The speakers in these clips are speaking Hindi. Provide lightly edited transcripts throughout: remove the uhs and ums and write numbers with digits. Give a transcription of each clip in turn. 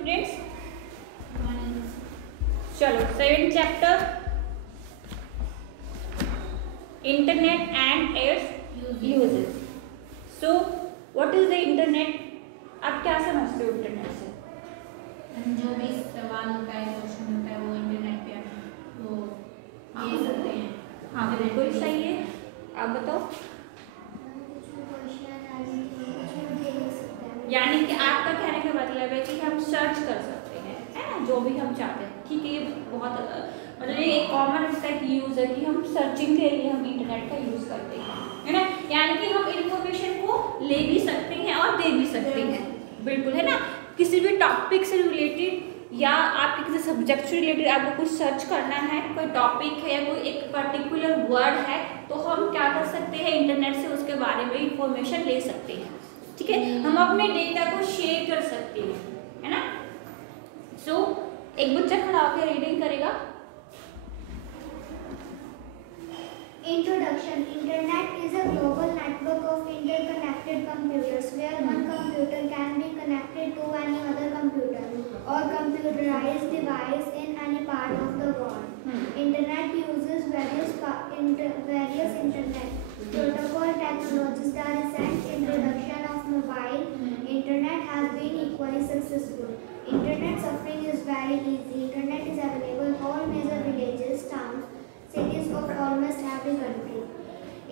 स्टूडेंट्स? चलो 7th chapter internet and it's uses. So what is the internet? आप क्या समझते हो इंटरनेट से? जो भी सवाल होता है, क्वेश्चन होता है, वो इंटरनेट पे वो दे सकते हैं। हाँ बिल्कुल सही है। आप बताओ। यानी कि आपका कहने का मतलब है कि हम सर्च कर सकते हैं, है ना, जो भी हम चाहते हैं। ठीक है, ये बहुत मतलब ये एक कॉमन इसका एक यूज है कि हम सर्चिंग के लिए हम इंटरनेट का यूज करते हैं, है ना। यानी कि हम इंफॉर्मेशन को ले भी सकते हैं और दे भी सकते हैं, बिल्कुल, है ना। किसी भी टॉपिक से रिलेटेड या आपके किसी सब्जेक्ट से रिलेटेड आपको कुछ सर्च करना है, कोई टॉपिक है या कोई एक पर्टिकुलर वर्ड है, तो हम क्या कर सकते हैं, इंटरनेट से उसके बारे में इंफॉर्मेशन ले सकते हैं। ठीक है, हम अपने डेटा को शेयर कर सकते हैं, है ना। सो एक बच्चा खड़ा होकर रीडिंग करेगा। Introduction. Internet is a global network of interconnected computers where one computer can be connected to any other computer or computerized device in any part of the world. Internet uses various internet protocol technologies. The recent introduction of mobile internet has been equally successful. Internet surfing is very easy. Internet is available in all major villages, towns, cities of almost every country.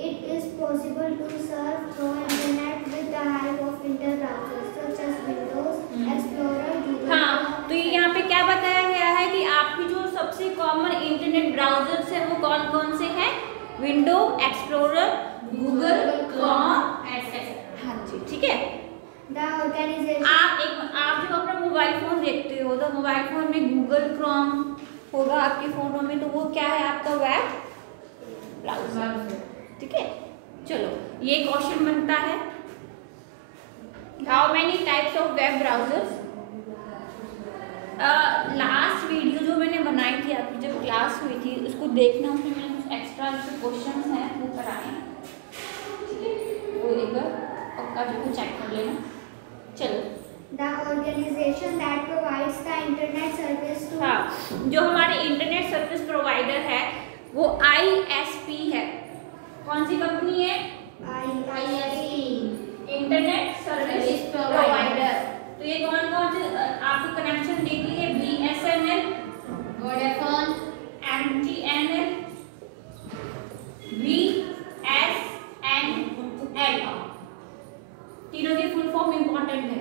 It is possible to surf through internet with the help of internet browsers such as Windows, Explorer, Google. हाँ, तो ये यहाँ पे क्या बताया गया है कि आपकी जो सबसे कॉमन इंटरनेट ब्राउजर्स है वो कौन कौन से हैं? Window, explorer, Google, Chrome, etcetera. हाँ जी, ठीक है। आप जब अपना मोबाइल फोन देखते हो तो मोबाइल फोन में गूगल, क्रोम होगा आपके फोनों में, तो वो क्या है? आपका वेब ब्राउजर। ठीक है, चलो ये क्वेश्चन बनता है, how many types of web browsers? Last video जो मैंने बनाई थी आपकी जब क्लास हुई थी उसको देखना, उसमें मैंने कुछ एक्स्ट्रा जो क्वेश्चंस हैं वो कराए, ठीक है, वो लेकर पक्का जो चेक कर लेना। चलो, The organization that provides the internet service to हाँ, जो हमारे इंटरनेट सर्विस प्रोवाइडर है वो ISP है। कौन सी कंपनी है? ISP, internet service provider. तो ये कौन कौन से आपको कनेक्शन देती है? BSNL, Vodafone, MTNL, VSNL। तीनों की फुल फॉर्म इंपॉर्टेंट है।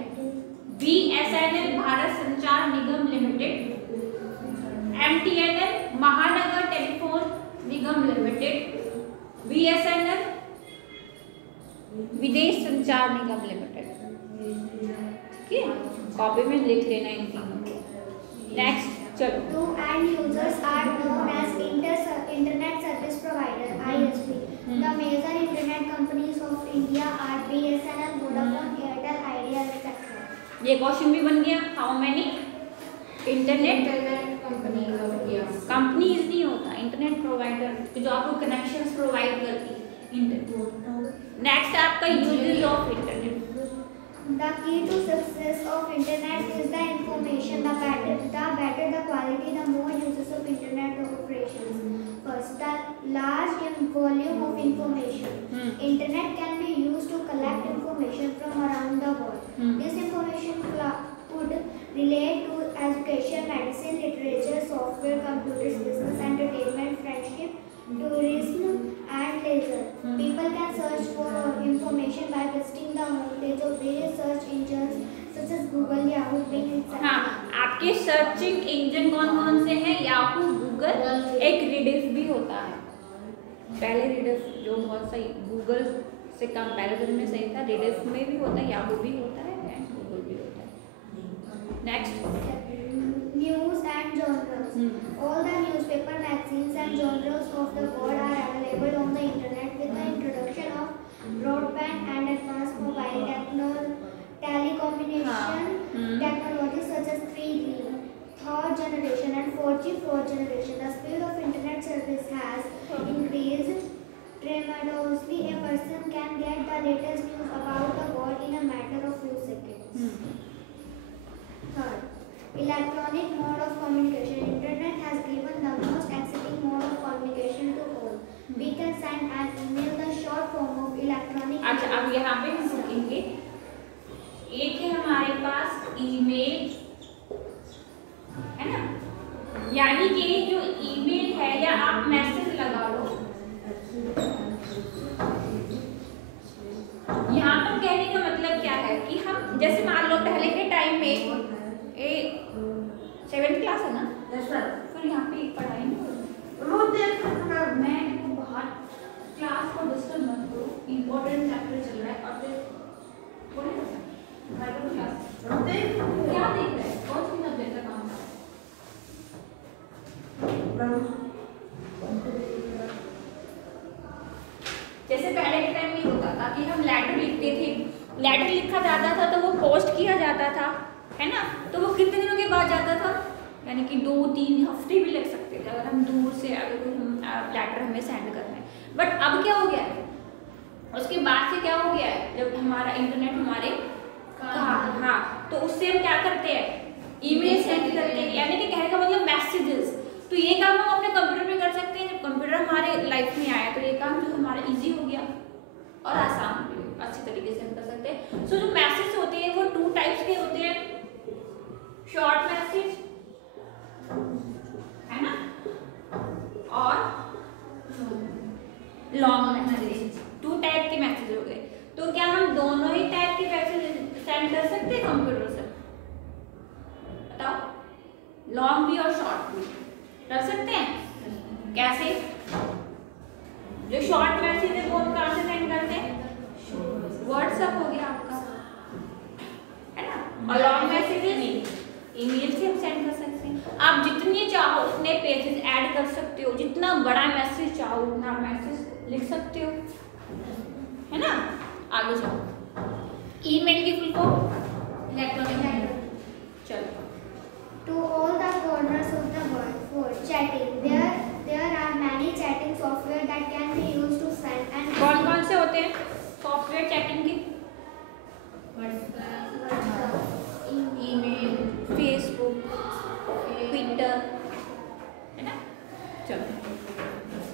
BSNL भारत संचार निगम लिमिटेड, MTNL महानगर टेलीफोन निगम लिमिटेड, BSNL विदेश संचार निगम लिमिटेड। ठीक है, कॉपी में लिख लेना इन तीनों को। नेक्स्ट चलो, two end users are known as internet service provider ISP. The major internet companies of India are BSNL, Vodafone, Airtel, Idea, etc. ये क्वेश्चन भी बन गया, हाउ मेनी इंटरनेट कंपनीज नहीं होता, इंटरनेट प्रोवाइडर जो आपको कनेक्शंस प्रोवाइड करती है इंटरनेट। नेक्स्ट आपका uses of internet. The key to success of internet is the information. The better the quality, the more uses of internet operations. First, the large volume of information. Internet can be used to collect information from around the world. This information could relate to education, medicine, literature, software, computers, business, entertainment, friendship, tourism, and leisure. People can search for information by visiting the homepage of various search engines such as Google, Yahoo, Bing, etc. हाँ, आपके सर्चिंग इंजन कौन कौन से हैं? याहू, गूगल, एक रीडिफ भी होता है। पहले रीडिफ जो बहुत सही, गूगल से कंपैरिजन में सही था, रीडिफ में भी होता है, याहू भी होता है एंड गूगल भी होता है। Next, News and journals. All the newspaper, magazines, and journals of the world are available on the internet. With the introduction of broadband and advanced mobile telecommunication technologies such as 3G, third generation, and 4G, fourth generation, the speed of internet service has increased tremendously. A person can get the latest news about the world in a matter of few seconds. Third, electronic mode of communication. Internet has given the most accessible mode of communication to all. We can send an email, the short form of electronic. अच्छा, अब यहाँ पे हम सीखेंगे, एक है हमारे पास ईमेल, है ना, यानी कि जो ईमेल है या आप मैसेज लगा लो, यहाँ पर कहने का मतलब क्या है कि हम जैसे मान लो पहले के टाइम में 7th क्लास है ना, फिर यहाँ पे पढ़ाई नहीं मैं बाहर क्लास को डिस्टर्ब मत करो, इम्पोर्टेंट चैप्टर चल रहा है और फिर क्लास क्या देख रहे हैं, कौन सी सब्जेक्ट का काम जैसे पहले के टाइम में होता था कि हम लेटर लिखते थे, लेटर लिखा जाता था तो वो पोस्ट किया जाता था, है ना, तो वो कितने दिनों के बाद जाता था, यानी कि 2-3 हफ्ते भी लग सकते थे अगर हम दूर से अगर कोई लेटर हमें सेंड करना है। बट अब क्या हो गया है, उसके बाद से क्या हो गया है, जब हमारा इंटरनेट हमारे हाँ, तो उससे हम क्या करते हैं, ईमेल सेंड करते हैं, यानी कि कहने का मतलब मैसेजेस। तो ये काम हम अपने कंप्यूटर में कर सकते हैं। जब कंप्यूटर हमारे लाइफ में आया तो ये काम जो हमारा इजी हो गया और आसान भी, अच्छी तरीके से हम कर सकते हैं। सो जो मैसेज होते हैं वो 2 टाइप्स के होते हैं, शॉर्ट मैसेज, है ना, और लॉन्ग मैसेज। 2 टाइप के मैसेज हो गए। तो क्या हम दोनों ही टाइप के मैसेज सेंड कर सकते हैं कंप्यूटर से? बताओ, लॉन्ग भी और शॉर्ट भी कर सकते हैं। कैसे? जो शॉर्ट मैसेज है वो हम कहाँ से सेंड करते हैं? व्हाट्सएप हो गया आपका, है ना, और लॉन्ग मैसेज ईमेल से हम सेंड कर सकते हैं। आप जितने चाहो उतने पेजेस ऐड कर सकते हो, जितना बड़ा मैसेज चाहो उतना मैसेज लिख सकते हो, है ना। आगे जाओ, ईमेल की फुल फॉर्म इलेक्ट्रॉनिक। चलो, To all the corners of the world for chatting, there are many chatting software that can be used to send and कौन कौन से होते हैं सॉफ्टवेयर चैटिंग के? ईमेल, फेसबुक, ट्विटर, है ना। चलो,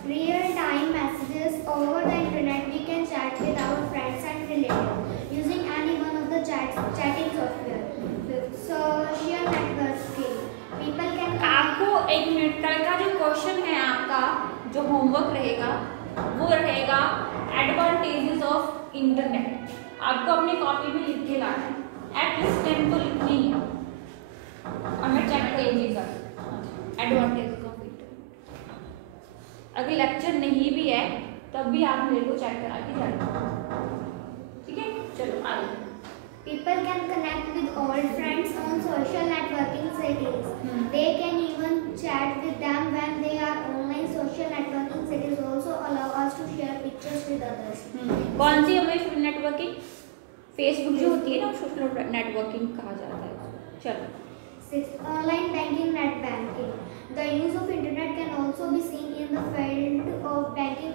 real-time messages over the internet. We can chat with our friends and relatives using any one of the chatting software. Social networking. People can. आपको 1 मिनट का जो क्वेश्चन है, आपका जो होमवर्क रहेगा वो रहेगा एडवांटेजेस ऑफ इंटरनेट। आपको अपनी कॉपी में लिख के लाना है, एटलीस्ट 10 तो लिखनी है और मैं चेक कर लीजिएगा एडवांटेजेस ऑफ इंटरनेट। अगर लेक्चर नहीं भी है तब भी आप मेरे को चेक करा के जाइए, ठीक है। चलो आगे। People can connect with old friends on social networking sites. They can even chat with them when they are online. Social networking sites also allow us to share pictures with others. कौन सी हमें सोशल नेटवर्किंग? फेसबुक जो होती है ना, सोशल नेटवर्किंग कहा जाता है। चलो, 6. Online banking, net banking. The use of internet can also be seen in the field of banking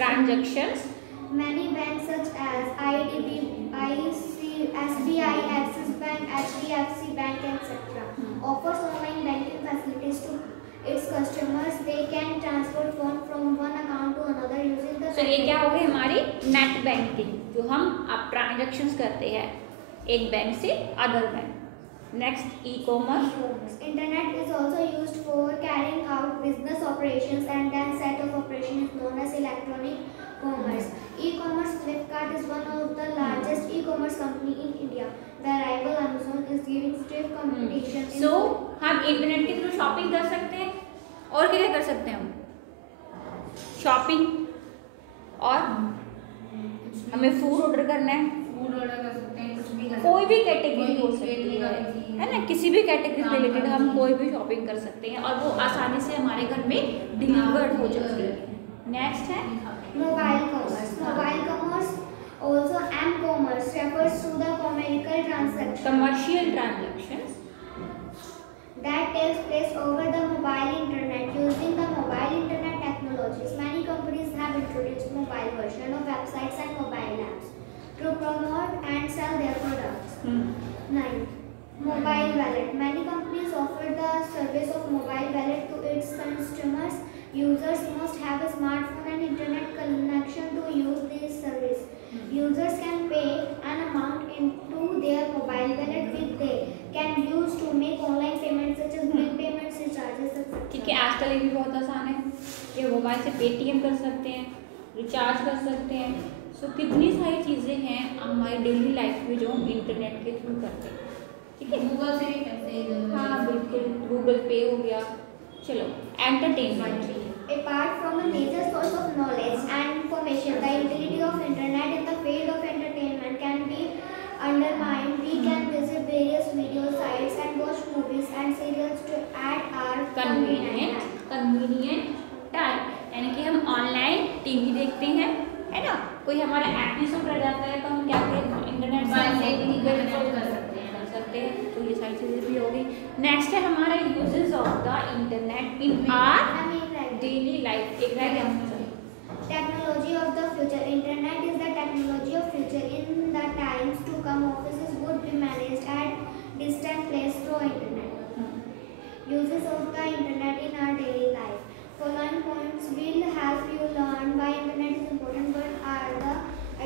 transactions. Many banks such as IDB, SBI, Axis Bank, HDFC Bank, etc. offers online banking facilities to its customers. They can transfer funds from one account to another using the. तो ये क्या हो गई हमारी नेट बैंकिंग, जो हम आप ट्रांजैक्शंस करते हैं एक बैंक से other bank. Next, e-commerce. Internet is also used for carrying out business operations, and then set of operations is known as electronic commerce. E-commerce. Flipkart is one of the largest e-commerce company in India. The rival Amazon is giving stiff competition. सो हम इंटरनेट के थ्रू शॉपिंग कर सकते हैं, और क्या कर सकते हैं हम? शॉपिंग, और हमें फूड ऑर्डर करना है, फूड ऑर्डर कर सकते हैं, कुछ भी कर कोई भी सकते हैं। कैटेगरी हो सकती है ना, किसी भी कैटेगरी से रिलेटेड हम कोई भी शॉपिंग कर सकते हैं और वो आसानी से हमारे घर में डिलीवर्ड हो जाती है। नेक्स्ट है Mobile commerce. Mobile commerce, also m-commerce, refers to the commercial transaction commercial transactions that takes place over the mobile internet using the mobile internet technologies. Many companies have introduced mobile version of websites and mobile apps to promote and sell their products. 9. Mobile Mobile wallet. Many companies offer the service of mobile wallet to its customers. Users must have a smartphone and internet connection to use this service. Users can pay an amount into their mobile wallet which they can use to make online payments such as bill payments, recharges, etc. ठीक है, आजकल ये भी बहुत आसान है, ये मोबाइल से पेटीएम कर सकते हैं, रिचार्ज कर सकते हैं। सो कितनी सारी चीज़ें हैं हमारी डेली लाइफ में जो हम इंटरनेट के थ्रू करते हैं। ठीक है, गूगल से भी पैसे, हाँ बिल्कुल, गूगल पे हो गया। चलो, entertainment. Apart from a major source of knowledge and information, the utility of internet in the field of entertainment can be undermined. We can visit various video sites and watch movies and serials at our convenient time, यानी कि हम ऑनलाइन टीवी देखते हैं, है ना। कोई हमारा एपिसोड रह जाता है तो हम क्या करें, इंटरनेट कर सकते हैं। तो ये सारी चीज़ें भी होगी। नेक्स्ट है हमारा uses of the internet in our daily life. एक रह गया। Technology of the future. Internet is the technology of future. In the times to come, offices would be managed at distant place through internet. Uses of the internet in our daily life. Following points will help you learn why internet is important. What are the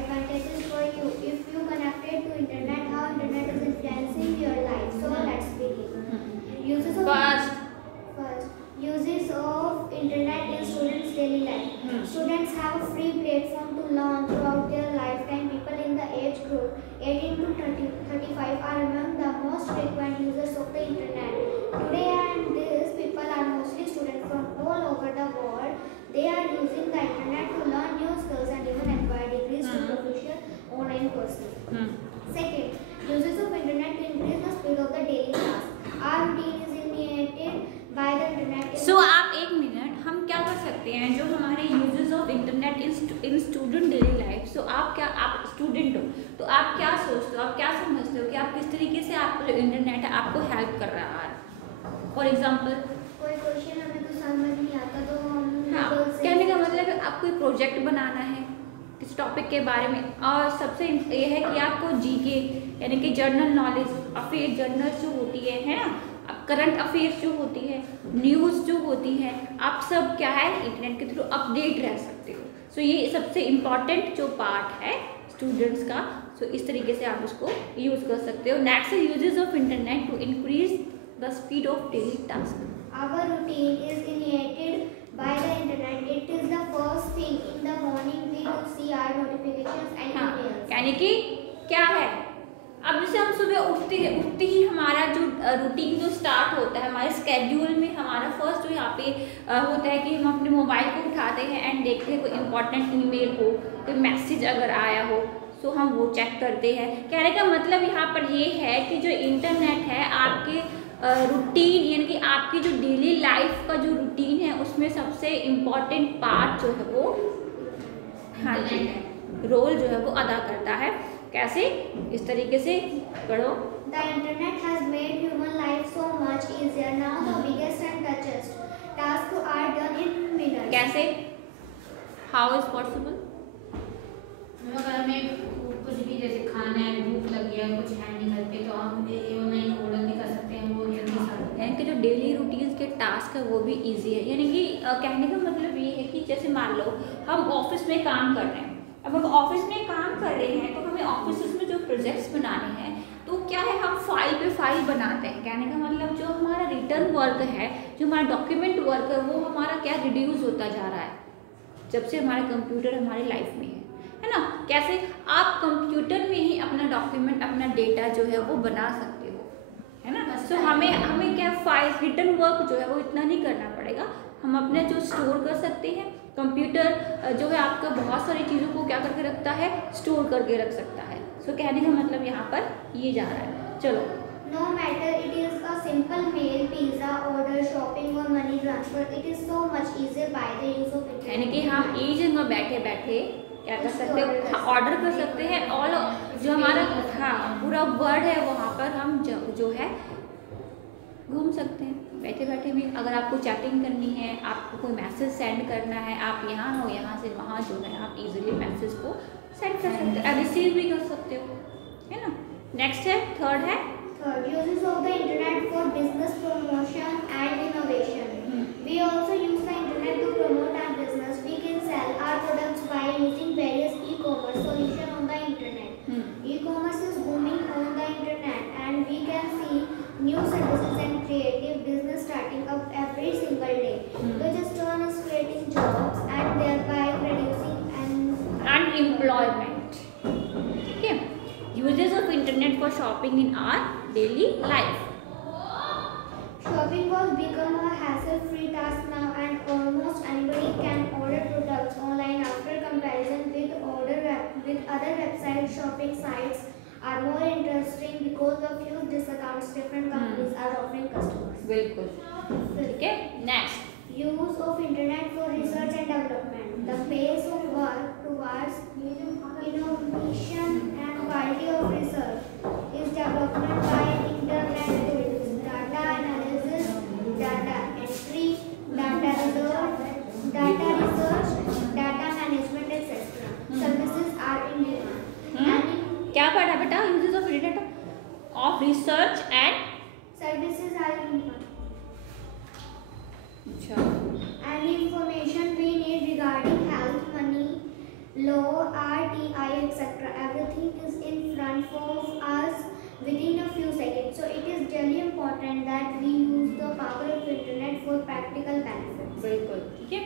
advantages for you if you connected to internet? How internet is influencing your life. So let's begin. Uses of First, uses of internet in students' daily life. Students have a free platform to learn throughout their lifetime. People in the age group 18 to 35 are among the most frequent users of the internet. Today, and these people are mostly students from all over the world. They are using the internet to learn new skills and even acquire degrees to professional online courses. Second, uses of internet to increase the speed of the daily task. Our routine is initiated by the internet. सो आप एक मिनट, हम क्या कर सकते हैं, जो हमारे uses of internet in student daily life. So आप स्टूडेंट हो तो आप क्या सोचते हो, आप क्या समझते हो कि आप किस तरीके से आपका जो इंटरनेट है आपको हेल्प कर रहा है। फॉर एग्जाम्पल, कोई क्वेश्चन हमें तो समझ नहीं आता तो हम हाँ, कहने का मतलब है आप कोई प्रोजेक्ट बनाना है किस टॉपिक के बारे में, और सबसे ये है कि आपको जीके यानी कि जनरल नॉलेज, अफेयर जनरल जो होती है ना, करंट अफेयर्स जो होती है, न्यूज़ जो होती है, आप सब क्या है इंटरनेट के थ्रू अपडेट रह सकते हो। सो ये सबसे इम्पॉर्टेंट जो पार्ट है स्टूडेंट्स का। सो इस तरीके से आप उसको यूज़ कर सकते हो। Next uses of internet to increase the speed of daily task. Our routine is initiated by the internet. It is the first thing in the morning we do see our notifications and emails. यानी कि क्या है, अब जैसे हम सुबह उठते ही हमारा जो रूटीन जो स्टार्ट होता है हमारे स्केड्यूल में, हमारा फर्स्ट जो यहाँ पे होता है कि हम अपने मोबाइल को उठाते हैं एंड देखते हैं कोई इंपॉर्टेंट ईमेल हो, कोई मैसेज अगर आया हो, सो हम वो चेक करते हैं। कहने का मतलब यहाँ पर ये है कि जो इंटरनेट है आपके रूटीन यानी कि आपकी जो डेली लाइफ का जो रूटीन है उसमें सबसे इम्पॉर्टेंट पार्ट जो है वो, हाँ जी, रोल जो है वो अदा करता है। कैसे, इस तरीके से पढ़ो। The internet has made human life so much easier. Now the biggest and toughest tasks are done in minutes. कैसे, हाउ इज पॉसिबल? अगर हमें कुछ भी जैसे खाना है, भूख लगी है, कुछ है नहीं घर पे, तो हम ऑनलाइन ऑर्डर भी कर सकते हैं, वो जल्दी से। यानी कि जो डेली रूटीन के टास्क है वो भी इजी है। यानी कि कहने का मतलब ये है कि जैसे मान लो हम ऑफिस में काम कर रहे हैं, अब हम ऑफिस में काम कर रहे हैं तो हमें ऑफिस में जो प्रोजेक्ट्स बनाने हैं तो क्या है, हम फाइल पे फाइल बनाते हैं। कहने का मतलब जो हमारा रिटर्न वर्क है, जो हमारा डॉक्यूमेंट वर्क है, वो हमारा क्या रिड्यूस होता जा रहा है जब से हमारा कंप्यूटर हमारी लाइफ में है ना। कैसे, आप कंप्यूटर में ही अपना डॉक्यूमेंट, अपना डेटा जो है वो बना सकते हो, है ना। सो हमें क्या फाइल रिटर्न वर्क जो है वो इतना नहीं करना पड़ेगा, हम अपने जो स्टोर कर सकते हैं। कंप्यूटर जो है आपका बहुत सारी चीज़ों को क्या करके रखता है, स्टोर करके रख सकता है। सो कहने का मतलब यहाँ पर ये जा रहा है। चलो, No matter it is a simple mail, pizza order, shopping or money transfer, it is so much easier by the use of internet. यानी कि हम एक जगह बैठे बैठे क्या कर सकते हैं, ऑर्डर कर सकते हैं। ऑल जो हमारा पूरा वर्ड है वहाँ पर हम जो है घूम सकते हैं बैठे बैठे भी। अगर आपको चैटिंग करनी है, आपको कोई मैसेज सेंड करना है, आप यहाँ हो, यहाँ से वहाँ जो है आप इजीली मैसेज को सेंड कर सकते हो, रिसीव भी कर सकते हो, है ना। नेक्स्ट है, थर्ड है Third, uses of the internet for business promotion and innovation. We also use the internet to promote our business. We can sell our products by using various e-commerce solutions on the internet. E-commerce is booming on the internet, and we can see new services and creative business starting up every single day. Digital is creating jobs and thereby reducing unemployment. Okay. Uses of internet for shopping in our daily life. Shopping has become a hassle-free task now, and almost anybody can order products online. After comparison with other websites, shopping sites are more interesting because of huge discounts different companies are offering customers. बिल्कुल. Okay. Next. Use of internet for research and development. The pace of work towards innovation and quality of research is development by internet tools, data analysis, data entry, data research, data management, etc. Services are in demand. क्या पढ़ा बेटा? Uses of internet of research and services are in demand. अच्छा. Any information we need regarding health, money, law, RTI, etc. Everything is in front of us within a few seconds. So it is really important that we use the power of internet for practical benefits. बिल्कुल. ठीक है.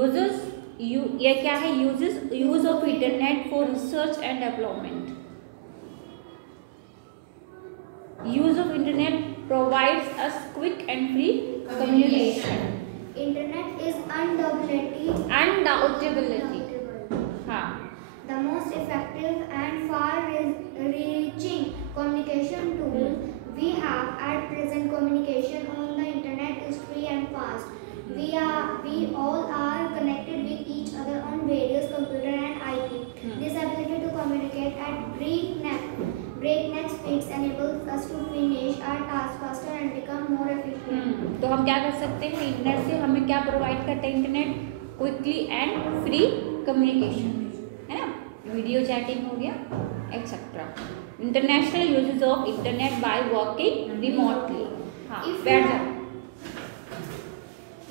Uses ये क्या है? Use of internet for research and development. Use of internet provides us quick and free communication. Internet is undoubtedly हाँ. the most effective and far-reaching communication tool we have at present. Communication on the internet is free and fast. We all are connected with each other on various computer and IP. This ability to communicate at breakneck speeds enables us to finish our task faster and become more efficient. तो हम क्या कर सकते हैं? इंटरनेट से हमें क्या प्रोवाइड करता है internet? Quickly and free communication, है ना? वीडियो चैटिंग हो गया, etcetera. International uses of internet by working remotely. हाँ, बैठ जाओ.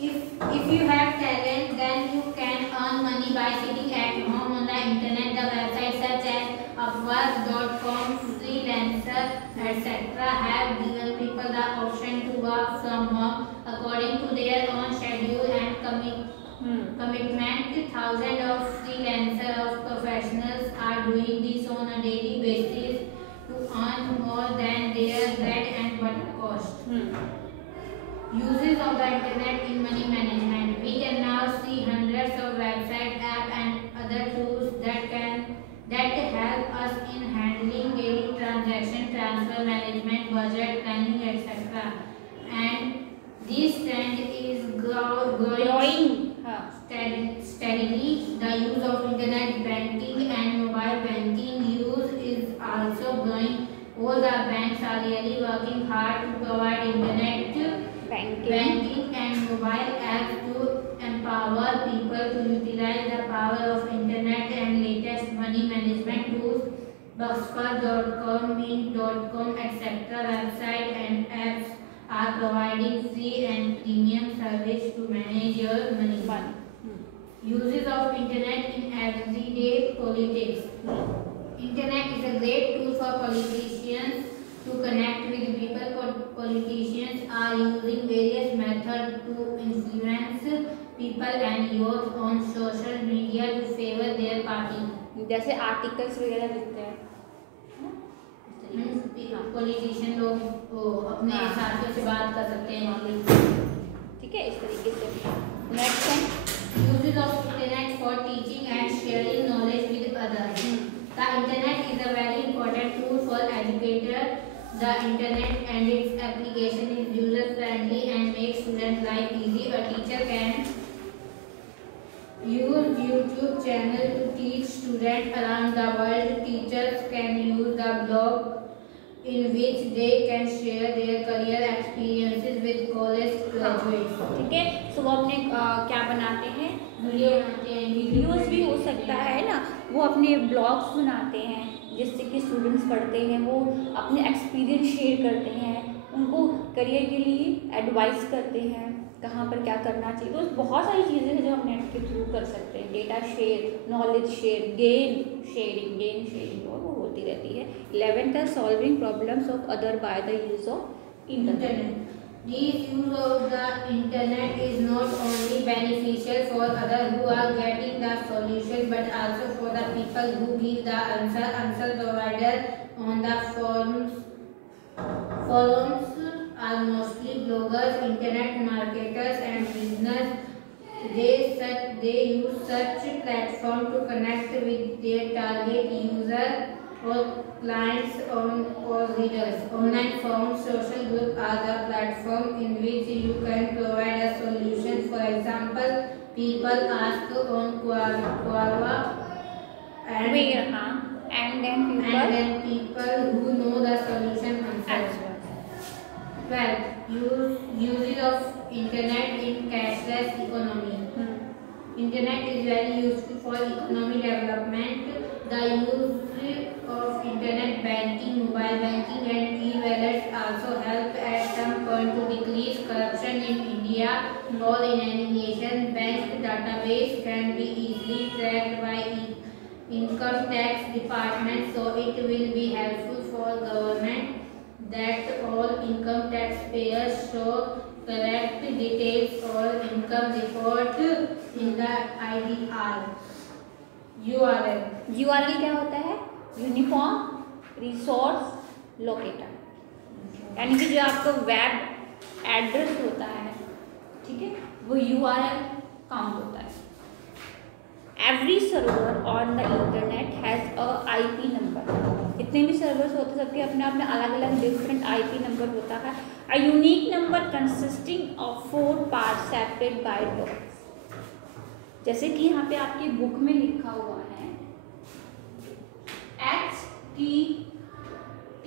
If you have talent, then you can earn money by sitting at home on the internet. The websites such as Upwork.com, Freelancer, etc. have given people the option to work from home according to their own schedule and commitment. Thousands of freelancers professionals are doing this on a daily basis to earn more than their bread and butter cost. Uses of the internet in money management. We can now see hundreds of websites, apps and other tools that help us in handling daily transaction, transfer management, budget planning, etc. And this trend is growing steadily. The use of internet banking and mobile banking use is also growing. All the banks are really working hard to provide internet banking and mobile apps to empower people to utilize the power of internet and latest money management tools. Buzzsprout.com, Mint.com, etc. websites and apps are providing free and premium service to manage your money. Uses of internet in everyday politics. Internet is a great tool for politicians to connect with people. Politicians are using various methods to influence people and youth on social media to favor their party. जैसे आर्टिकल्स वगैरह लिखते हैं, पॉलिटिशियन लोग अपने साथियों से बात कर सकते हैं. ठीक है, इस तरीके से. नेक्स्ट है uses of internet for teaching and sharing knowledge with others. The internet is a very important tool for educators. The internet and its application is user friendly and makes student life easy. A teacher can use YouTube channel to teach students around the world. Teachers can use the blog in which they can share their career experiences with college graduates. ठीक है. सो वो अपने क्या बनाते हैं? वीडियो बनाते हैं. वीडियोस भी हो सकता है ना, वो अपने ब्लॉग्स बनाते हैं जिससे कि स्टूडेंट्स पढ़ते हैं, वो अपने एक्सपीरियंस शेयर करते हैं, उनको करियर के लिए एडवाइस करते हैं कहाँ पर क्या करना चाहिए। तो बहुत सारी चीज़ें हैं जो हम नेट के थ्रू कर सकते हैं, data share, knowledge share, gain sharing और वो होती रहती है। 11th है solving problems of other by the use of internet. The use of the internet is not only beneficial for others who are getting the solution, but also for the people who give the answer provided on the forums. Forums are mostly bloggers, internet marketers, and business. They use such platform to connect with their target user or clients or readers. Online forums, social group are the platform in which you can provide a solution. For example, people ask on Quora and then people who know the solution answer. 12. Uses of internet in cashless economy. Internet is very useful for economic development. The use of internet banking, mobile banking, and e-wallets also help at some point to decrease corruption in India or in any nation. Bank database can be easily tracked by income tax department, so it will be helpful for government that all income taxpayers show correct details or income report in the IDR. URL क्या होता है? यूनिफॉर्म रिसोर्स लोकेटर, यानी कि जो आपका वेब एड्रेस होता है, ठीक है, वो URL काउंट होता है। Every server on the internet has a IP number. जितने भी सर्वर्स होते हैं सबके अपने अपने अलग अलग डिफरेंट IP नंबर होता है। A unique number consisting of 4 parts separate by dots. जैसे कि यहाँ पे आपकी बुक में लिखा हुआ है HTTP,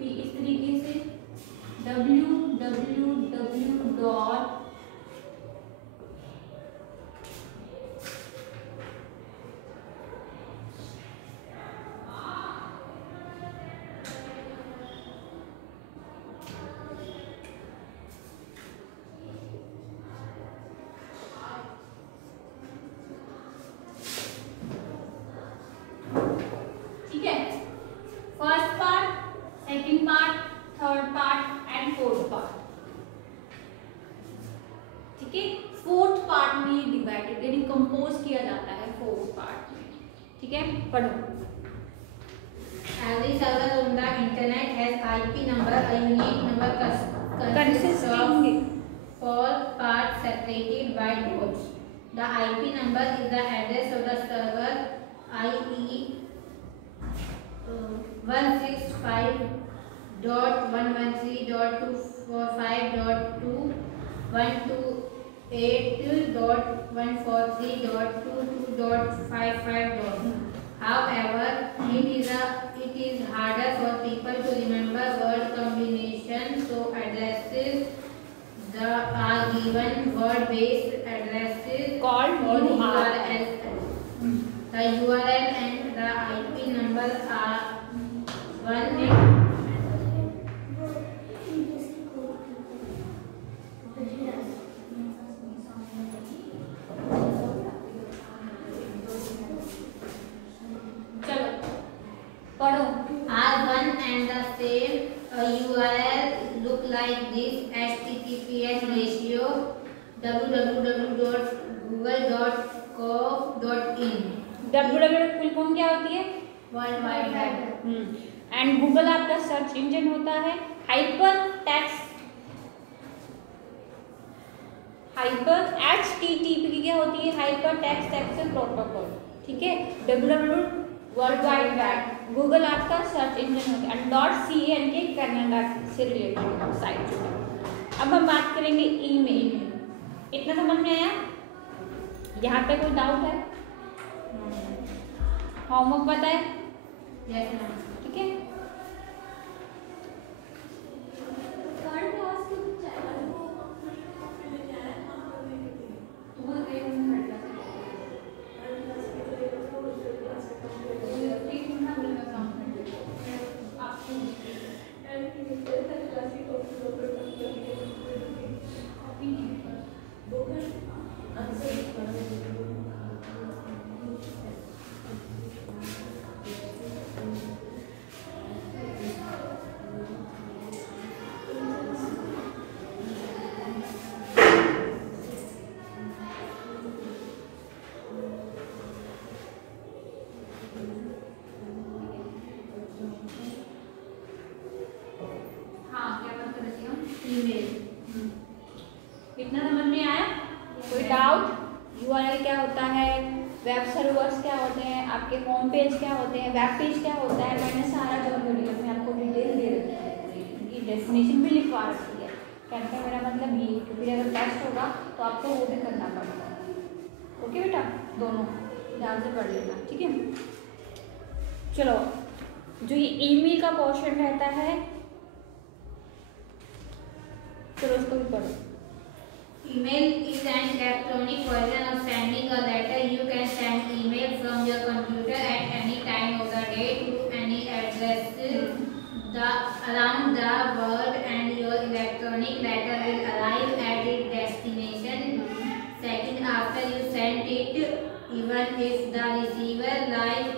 इस तरीके से www. पढ़ो। Every server on the internet has IP number, a unique number consisting of 4 parts separated by dots. The IP number is the address of the server, i.e. 165.113.245.2 128.143.22.55. However, it is harder for people to remember word combinations, so addresses are given word-based addresses called URL. The URL and the IP number are one and the same. A URL look like this: https ratio www.google.co.in. www full form क्या होती है? World wide web. And Google आपका सर्च इंजन होता है। हाइपर HTTP की क्या होती है? हाइपर टेक्स्ट एक्सेस प्रोटोकॉल, ठीक है। www world wide web, Google आपका सर्च इंजन होता है। .can के कनाडा से रिलेटेड साइट। अब हम बात करेंगे ईमेल। इतना समझ में आया? यहाँ पे कोई डाउट है? होमवर्क पता है? Yes ma'am. ठीक है। वेब सर्वर्स क्या होते हैं, आपके होम पेज क्या होते हैं, वेब पेज क्या होता है, मैंने सारा जो वीडियो में आपको डिटेल दे रखी है, इनकी डेफिनेशन भी लिखवा रखी है। कहने का मेरा मतलब ये, क्योंकि अगर टेस्ट होगा तो आपको वो भी करना पड़ेगा। ओके बेटा, दोनों ध्यान से पढ़ लेना, ठीक है। चलो, जो ये ईमेल का पोर्शन रहता है, चलो उसको भी पढ़ो। Email is an electronic version of sending a letter. You can send email from your computer at any time of the day to any address around the world, and your electronic letter will arrive at its destination second after you send it, even if the receiver lies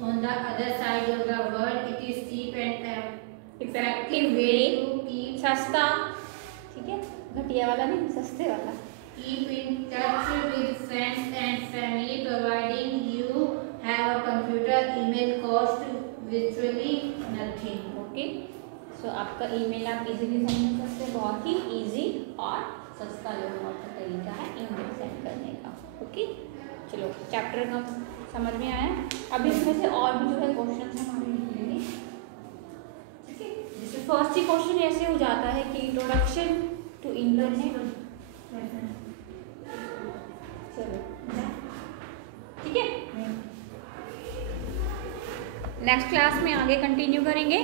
on the other side of the world. It is cheap and effective way to keep सस्ता, ठीक है, घटिया वाला नहीं, सस्ते वाला। Keep in touch with friends and family, providing you have a computer. Email cost virtually nothing. Okay, so आपका ईमेल आप इजीली सेंड कर सकते हैं, बहुत ही इजी और सस्ता जो आपका तरीका है ईमेल सेंड करने का। ओके, चलो चैप्टर का समझ में आया। अभी इसमें से और भी जो है क्वेश्चन हमारे निकलेंगे, ठीक है। जैसे फर्स्ट ही क्वेश्चन ऐसे हो जाता है कि इंट्रोडक्शन टू इंटरनेट, चलो ठीक है। नेक्स्ट क्लास में आगे कंटिन्यू करेंगे।